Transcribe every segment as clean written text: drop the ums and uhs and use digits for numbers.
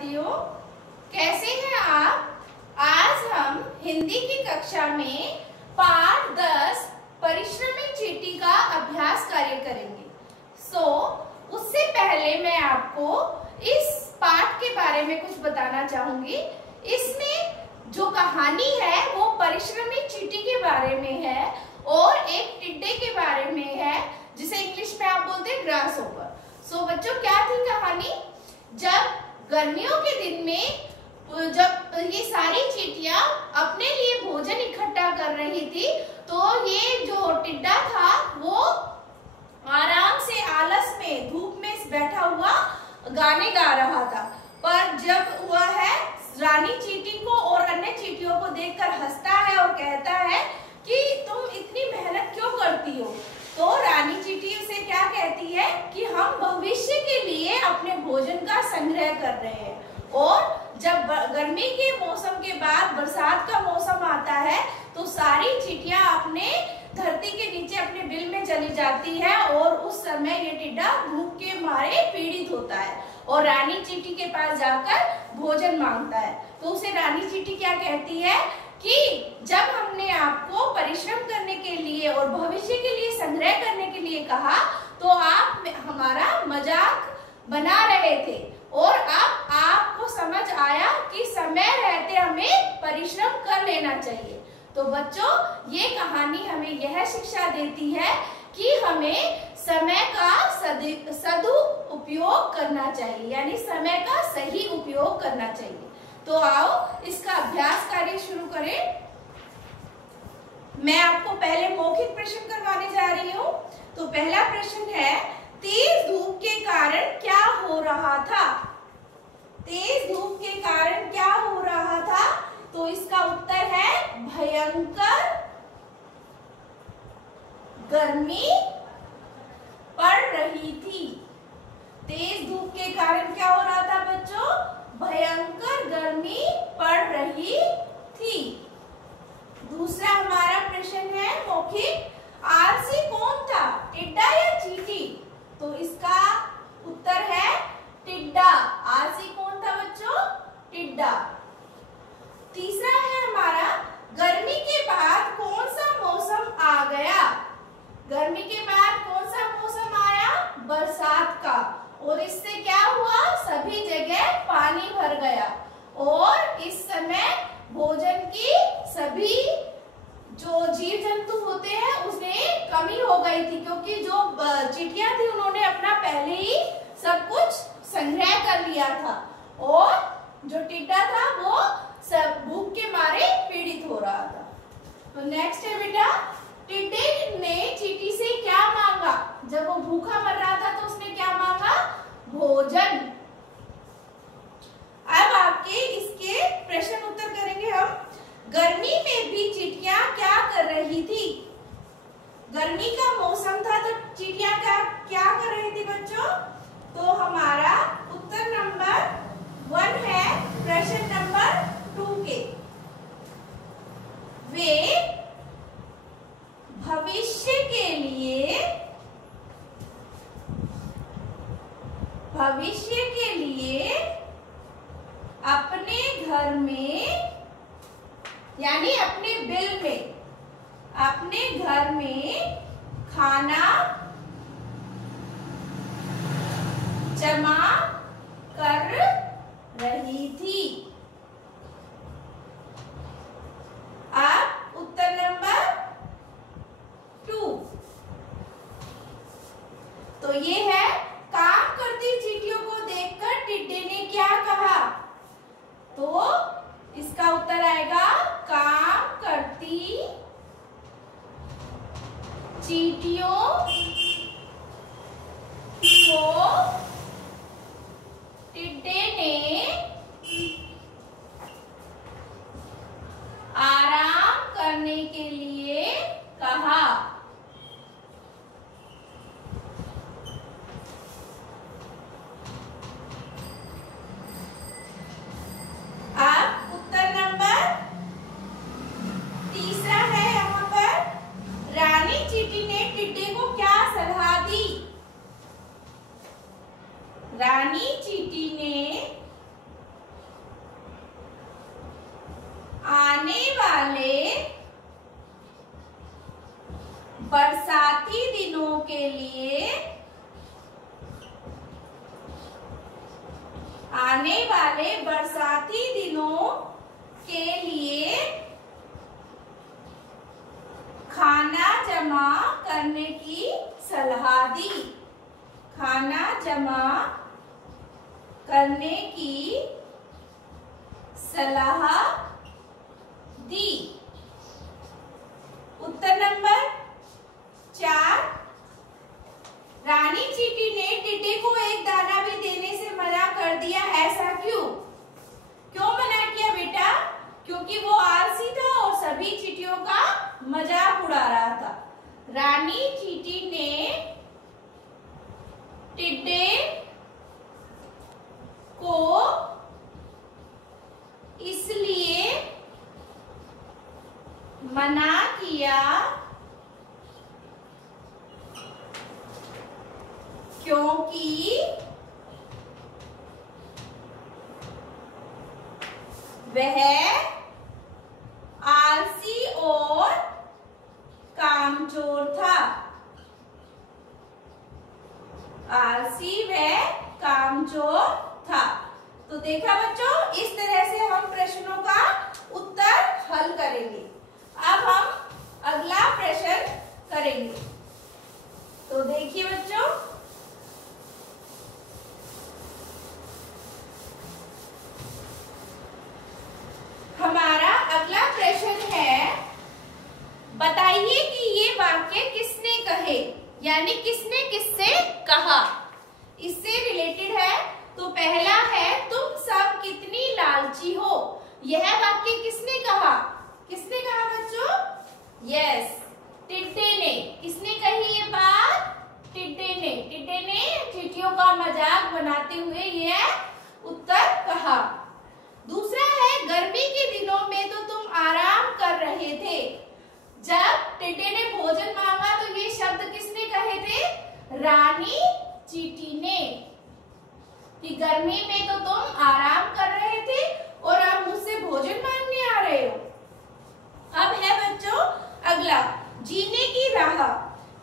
विद्यार्थियों, कैसे हैं आप? आज हम हिंदी की कक्षा में पाठ 10 परिश्रमी चींटी का अभ्यास कार्य करेंगे। उससे पहले मैं आपको इस पाठ के बारे में कुछ बताना चाहूंगी। इसमें जो कहानी है वो परिश्रमी चींटी के बारे में है और एक टिड्डे के बारे में है, जिसे इंग्लिश में आप बोलते हैं ग्रासहोपर। बच्चों, क्या थी कहानी? जब गर्मियों के दिन में जब ये सारी चींटियां अपने लिए भोजन इकट्ठा कर रही थी, तो ये जो टिड्डा था वो आराम से आलस में धूप में बैठा हुआ गाने गा रहा था। पर जब वह है रानी चींटी को और अन्य चींटियों को देखकर हंसता है और कहता है कि तुम इतनी मेहनत क्यों करती हो। तो रानी चींटी उसे क्या कहती है कि हम भविष्य के लिए अपने भोजन का संग्रह कर रहे हैं। और जब गर्मी के मौसम के बाद बरसात का मौसम आता है तो सारी चींटियां अपने धरती के नीचे अपने बिल में चली जाती है और उस समय ये टिड्डा धूप के मारे पीड़ित होता है और रानी चींटी के पास जाकर भोजन मांगता है। तो उसे रानी चींटी क्या कहती है कि जब हमने आपको परिश्रम करने के लिए और भविष्य के लिए संग्रह करने के लिए कहा तो आप हमारा मजाक बना रहे थे और अब आपको समझ आया कि समय रहते हमें परिश्रम कर लेना चाहिए। तो बच्चों, ये कहानी हमें यह शिक्षा देती है कि हमें समय का सदुपयोग करना चाहिए, यानी समय का सही उपयोग करना चाहिए। तो आओ इसका अभ्यास कार्य शुरू करें। मैं आपको पहले मौखिक प्रश्न करवाने जा रही हूँ। तो पहला प्रश्न है, तेज धूप के कारण क्या हो रहा था? तेज धूप के कारण क्या हो रहा था? तो इसका उत्तर है भयंकर गर्मी पड़ रही थी। तेज धूप के कारण क्या हो रहा था बच्चों? भयंकर गर्मी पड़ रही थी। दूसरा हमारा प्रश्न है मौखिक, आलसी कौन था, टिड्डा या चींटी? तो इसका उत्तर है टिड्डा। आलसी कौन था बच्चों? टिड्डा। तीसरा है हमारा, गर्मी के बाद कौन सा मौसम आ गया? गर्मी के बाद कौन सा मौसम आया? बरसात का। और इससे क्या हुआ? सभी जगह पानी भर गया और इस समय भोजन की सभी जो जीव जंतु होते हैं उसमें कमी हो गई थी, क्योंकि जो चींटियां थी उन्होंने अपना पहले ही सब कुछ संग्रह कर लिया था और जो टिड्डा था वो सब भूख के मारे पीड़ित हो रहा था। तो नेक्स्ट है बेटा, टिड्डे ने चींटी से क्या मांगा? जब वो भूखा मर रहा था तो उसने क्या मांगा? भोजन। अब आपके इसके प्रश्न उत्तर करेंगे हम। गर्मी में भी चींटियां क्या कर रही थी? गर्मी का मौसम था तो चींटियां क्या कर रही थी बच्चों? तो हमारा उत्तर नंबर 1 है प्रश्न नंबर 2 के। वे भविष्य के लिए अपने घर में, यानी अपने बिल में, अपने घर में खाना जमा कर रही थी। अब उत्तर नंबर 2। तो ये है, काम करती चींटियों को देखकर टिड्डे ने क्या कहा? तो इसका उत्तर आएगा, काम करती चींटियों को आने वाले बरसाती दिनों के लिए खाना जमा करने की सलाह दी। खाना जमा करने की सलाह दी। उत्तर नंबर 4, रानी चींटी ने टिड्डे को एक दाना भी देने से मना कर दिया, ऐसा क्यों? क्यों मना किया बेटा? क्योंकि वो आलसी था और सभी चींटियों का मजाक उड़ा रहा था। रानी चींटी ने टिड्डे को इसलिए मना किया क्योंकि वह आलसी और कामचोर था। आलसी व कामचोर था। तो देखा बच्चों, इस तरह से हम प्रश्नों का उत्तर हल करेंगे। अब हम अगला प्रश्न करेंगे। तो देखिए बच्चों, हमारा अगला प्रश्न है, बताइए कि ये वाक्य किसने कहे, यानी किसने किससे कहा। इससे रिलेटेड है। तो पहला है, तुम सब कितनी लालची हो। यह वाक्य किसने कहा? किसने कहा बच्चों? यस, टिड्डे ने। किसने कही ये बात? टिड्डे ने। टिड्डे ने चींटियों का मजाक बनाते हुए यह उत्तर कहा। दूसरा है, गर्मी के दिनों में तो तुम आराम कर रहे थे। जब टिड्डे ने भोजन मांगा तो ये शब्द किसने कहे थे? रानी चींटी ने, कि गर्मी में तो तुम आराम कर रहे थे और अब मुझसे भोजन मांगने आ रहे हो। अब है बच्चों अगला, जीने की राह।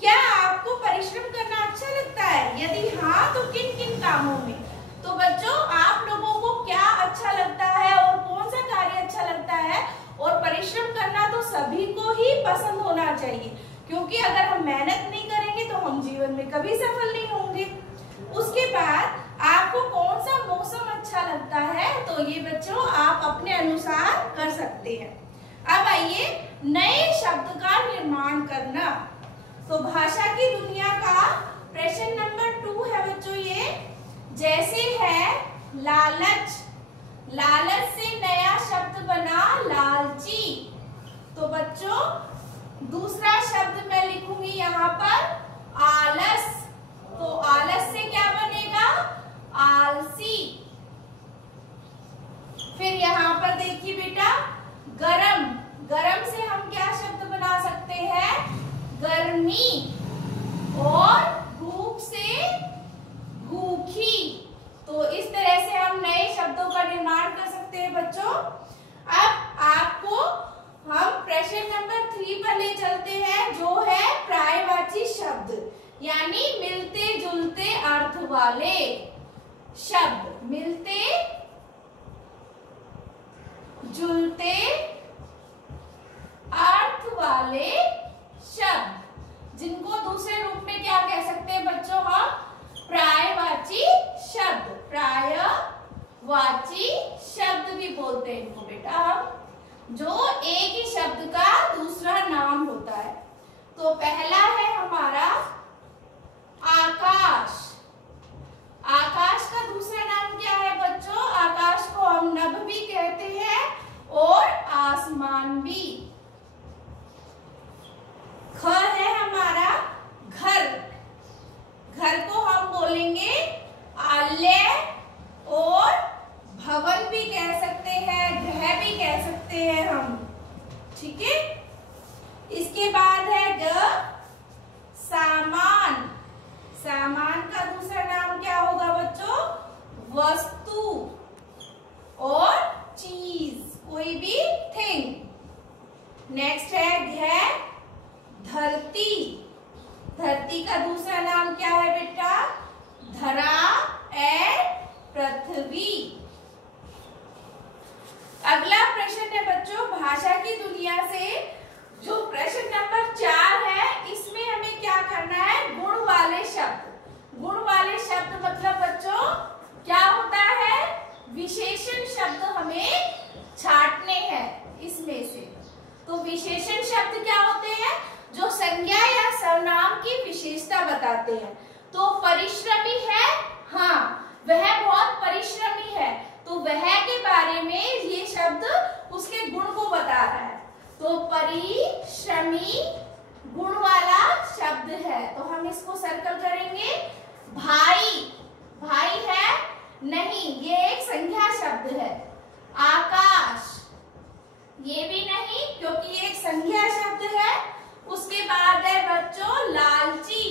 क्या आपको परिश्रम करना अच्छा लगता है? यदि हाँ तो किन किन कामों में? तो बच्चों, आप लोगों को क्या अच्छा लगता है और कौन सा कार्य अच्छा लगता है? और परिश्रम करना तो सभी को ही पसंद होना चाहिए, क्योंकि अगर हम मेहनत नहीं करेंगे तो हम जीवन में कभी सफल नहीं होंगे। उसके बाद आपको कौन सा मौसम अच्छा लगता है? तो ये बच्चों आप अपने अनुसार कर सकते हैं। अब आइए नए शब्द का निर्माण करना। तो भाषा की दुनिया का प्रश्न नंबर 2 है बच्चों ये, जैसे है लालच। लालच से नया शब्द बना लालची। तो बच्चों दूसरा शब्द मैं लिखूंगी यहाँ पर आलस। तो आलस से क्या बनेगा? आलसी। फिर यहाँ पर देखिए बेटा, गरम। गरम से हम क्या शब्द बना सकते हैं? गर्मी। और भूख से भूखी। तो इस तरह से हम नए शब्दों का निर्माण कर सकते हैं बच्चों। अब आपको हम प्रश्न नंबर 3 पर ले चलते हैं, जो है पर्यायवाची शब्द, यानी मिलते जुलते अर्थ वाले शब्द। मिलते जुलते अर्थ वाले शब्द, जिनको दूसरे रूप में क्या कह सकते हैं बच्चों? हम पर्यायवाची शब्द। पर्यायवाची शब्द भी बोलते हैं इनको बेटा हम, जो एक ही शब्द का दूसरा नाम होता है। तो पहला है हमारा आकाश। आकाश का दूसरा नाम क्या है बच्चों? आकाश को हम नभ भी कहते हैं और आसमान भी। ख है हमारा घर। घर को हम बोलेंगे आलय और भवन भी कह सकते हैं, ग्रह भी कह सकते हैं हम, ठीक है। इसके बाद है ग, सामान। सामान का दूसरा नाम क्या होगा बच्चों? वस्तु और चीज, कोई भी थिंग। नेक्स्ट है घ, धरती। धरती का दूसरा नाम क्या है बेटा? धरा एंड पृथ्वी। अगला प्रश्न है बच्चों भाषा की दुनिया से, जो प्रश्न नंबर 4 है। इसमें हमें क्या करना है, गुण वाले शब्द। गुण वाले शब्द मतलब बच्चों क्या होता है, विशेषण शब्द हमें छांटने हैं इसमें से। तो विशेषण शब्द क्या होते हैं, जो संज्ञा या सर्वनाम की विशेषता बताते हैं। तो परिश्रमी है, हाँ वह बहुत परिश्रमी है, तो वह के बारे में ये शब्द उसके गुण को बता रहा है। तो परिश्रमी गुण वाला शब्द है, तो हम इसको सर्कल करेंगे। भाई, भाई है नहीं, ये एक संज्ञा शब्द है। आकाश, ये भी नहीं क्योंकि ये एक संज्ञा शब्द है। उसके बाद है बच्चों लालची,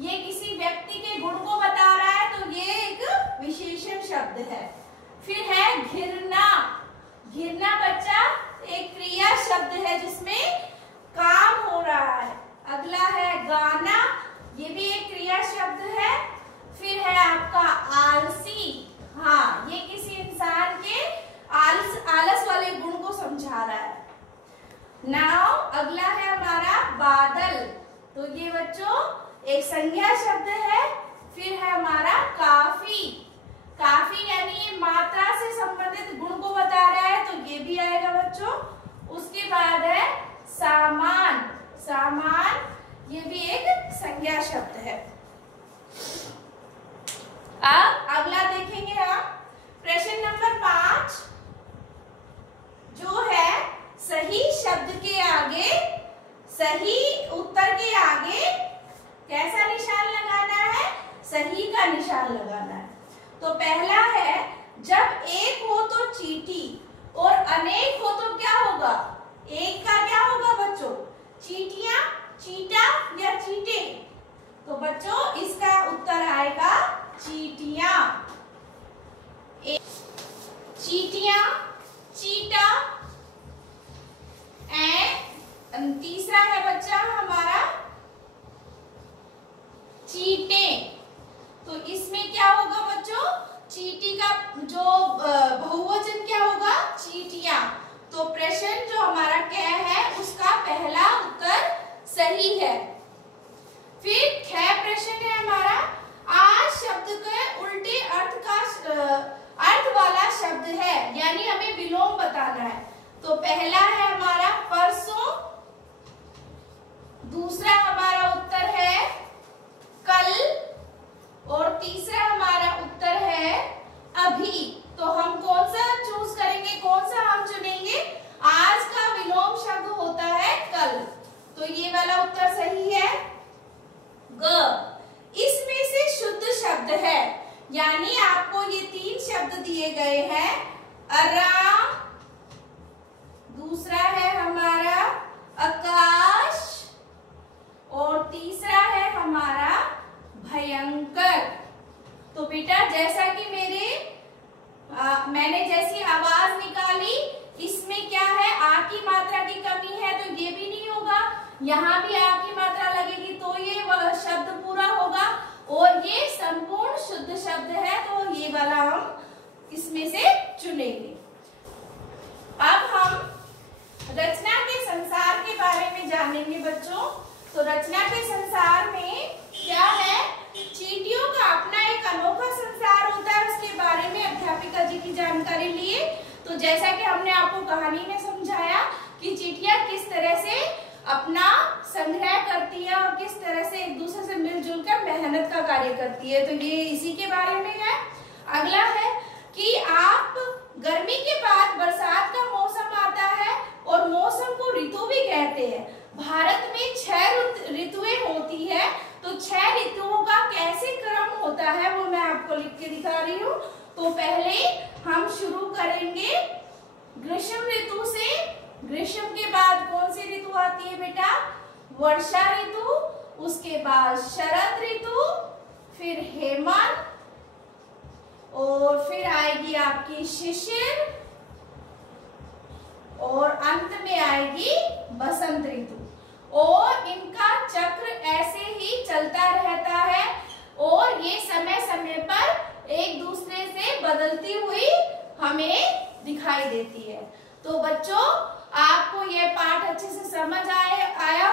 ये किसी व्यक्ति के गुण को बता रहा है, तो ये एक विशेषण शब्द है। फिर है घिरना, घिरना बच्चा एक क्रिया शब्द है जिसमें काम हो रहा है। अगला है गाना, ये भी एक क्रिया शब्द है। फिर है आपका आलसी, हाँ ये किसी इंसान के आलस वाले गुण को समझा रहा है। नाउ अगला है हमारा बादल, तो ये बच्चों एक संज्ञा शब्द है। फिर है हमारा काफी, काफी यानी ये मात्रा से संबंधित गुण को बता रहा है, तो ये भी आएगा बच्चों। उसके बाद है सामान, सामान ये भी एक संज्ञा शब्द है। अब अगला देखेंगे हम प्रश्न नंबर 5, जो है सही शब्द के आगे, सही उत्तर के आगे कैसा निशान लगाना है, सही का निशान लगाना है। तो पहला है जब एक हो तो चींटी और अनेक हो तो क्या होगा, एक का क्या होगा बच्चों, चींटियां, चींटा या चींटे। तो बच्चों इसका उत्तर आएगा चींटियां। चींटियां, चींटा। एंड तीसरा है बच्चा हमारा चींटे। तो इसमें क्या होगा बच्चों, चींटी का जो बहुवचन क्या होगा, चींटियां। तो प्रश्न जो हमारा क्या है उसका पहला उत्तर सही है। फिर ख प्रश्न है हमारा, आज शब्द के उल्टे अर्थ का अर्थ वाला शब्द है, यानी हमें विलोम बताना है। तो पहला है हमारा परसों, दूसरा हमारा उत्तर है कल, और तीसरा हमारा उत्तर है अभी। तो हम कौन सा चूज करेंगे, कौन सा हम चुनेंगे, आज का विलोम शब्द होता है कल, तो ये वाला उत्तर सही है ग। इसमें से शुद्ध शब्द है, यानी आपको ये 3 शब्द दिए गए हैं, आराम, दूसरा है हमारा आकाश, और तीसरा है हमारा भयंकर। तो बेटा जैसा कि मैंने जैसी आवाज निकाली, इसमें क्या है, आ की मात्रा की कमी है, तो ये भी नहीं होगा। यहाँ भी आ की मात्रा लगेगी तो ये शब्द पूरा होगा, और ये संपूर्ण शुद्ध शब्द है, तो ये वाला हम इसमें से चुनेंगे। अब हम रचना के संसार के बारे में जानेंगे बच्चों। तो रचना के संसार में क्या है, चींटियों का अपना एक अनोखा संसार होता है, उसके बारे में अध्यापिका जी की जानकारी लिए। तो जैसा कि हमने आपको कहानी में समझाया कि चींटियां किस तरह से अपना संग्रह करती है और किस तरह से एक दूसरे से मिलजुल कर मेहनत का कार्य करती है, तो ये इसी के बारे में है। अगला है कि आप गर्मी के बाद बरसात का मौसम आता है और मौसम को ऋतु भी कहते हैं। भारत में 6 ऋतुएं होती है, तो 6 ऋतुओं का कैसे क्रम होता है वो मैं आपको लिख के दिखा रही हूँ। तो पहले हम शुरू करेंगे ग्रीष्म ऋतु से। ग्रीष्म के बाद कौन सी ऋतु आती है बेटा, वर्षा ऋतु, उसके बाद शरद ऋतु, फिर हेमंत, और फिर आएगी आपकी शिशिर, और अंत में आएगी बसंत ऋतु। और इनका चक्र ऐसे ही चलता रहता है, और ये समय समय पर एक दूसरे से बदलती हुई हमें दिखाई देती है। देती है। तो बच्चों, आपको यह पाठ अच्छे से समझ आया